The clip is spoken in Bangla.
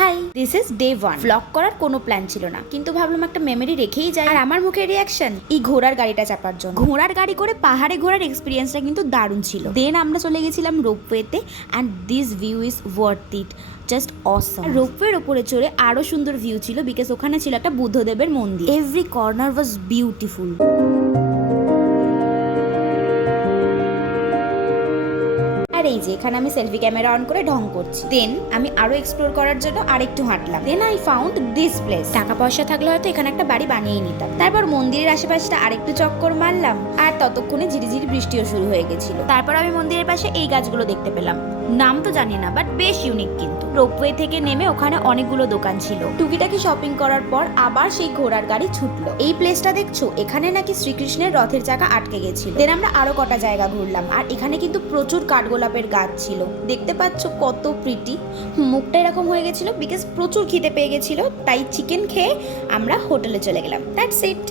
High, this is day 1। Blog করার কোনো প্ল্যান ছিল না, কিন্তু ভাবলাম একটা মেমোরি রেখেই যাই। আর আমার মুখের রিয়াকশন এই ঘোড়ার গাড়িটা চাপার জন্য। ঘোড়ার গাড়ি করে পাহাড়ে ঘোরার এক্সপিরিয়েন্সটা কিন্তু দারুণ ছিল। দেন আমরা চলে গেছিলাম রোপওয়েতে, and this view is worth it, just awesome. রোপওয়ের ওপরে চড়ে আরো সুন্দর ভিউ ছিল, বিকজ ওখানে ছিল একটা বুদ্ধদেবের মন্দির। Every corner was beautiful. আর এই যে এখানে আমি সেলফি ক্যামেরা অন করে ঢং করছি। দেন আমি আরো এক্সপ্লোর করার জন্য আরেকটু হাঁটলাম। Then I found this place. টাকা পয়সা থাকলে হয়তো এখানে একটা বাড়ি বানিয়ে নিতাম। তারপর মন্দিরের আশেপাশটা আরেকটু চক্কর মারলাম, আর ততক্ষণে ঝিরিঝিরি বৃষ্টিও শুরু হয়ে গেছিল। তারপর আমি মন্দিরের পাশে এই গাছগুলো দেখতে পেলাম। নাম তো জানি না, বাট বেশ ইউনিক। কিন্তু রোপওয়ে থেকে নেমে ওখানে অনেকগুলো দোকান ছিল। টুকিটাকি শপিং করার পর আবার সেই ঘোড়ার গাড়ি ছুটলো। এই প্লেসটা দেখছো, এখানে নাকি শ্রীকৃষ্ণের রথের চাকা আটকে গেছিল। দেন আমরা আরো কটা জায়গা ঘুরলাম, আর এখানে কিন্তু প্রচুর কাঠগোলাপের গাছ ছিল। দেখতে পাচ্ছ কত প্রিটি। মুখটা এরকম হয়ে গেছিল বিকজ প্রচুর খিদে পেয়ে গেছিল, তাই চিকেন খেয়ে আমরা হোটেলে চলে গেলাম। That's it.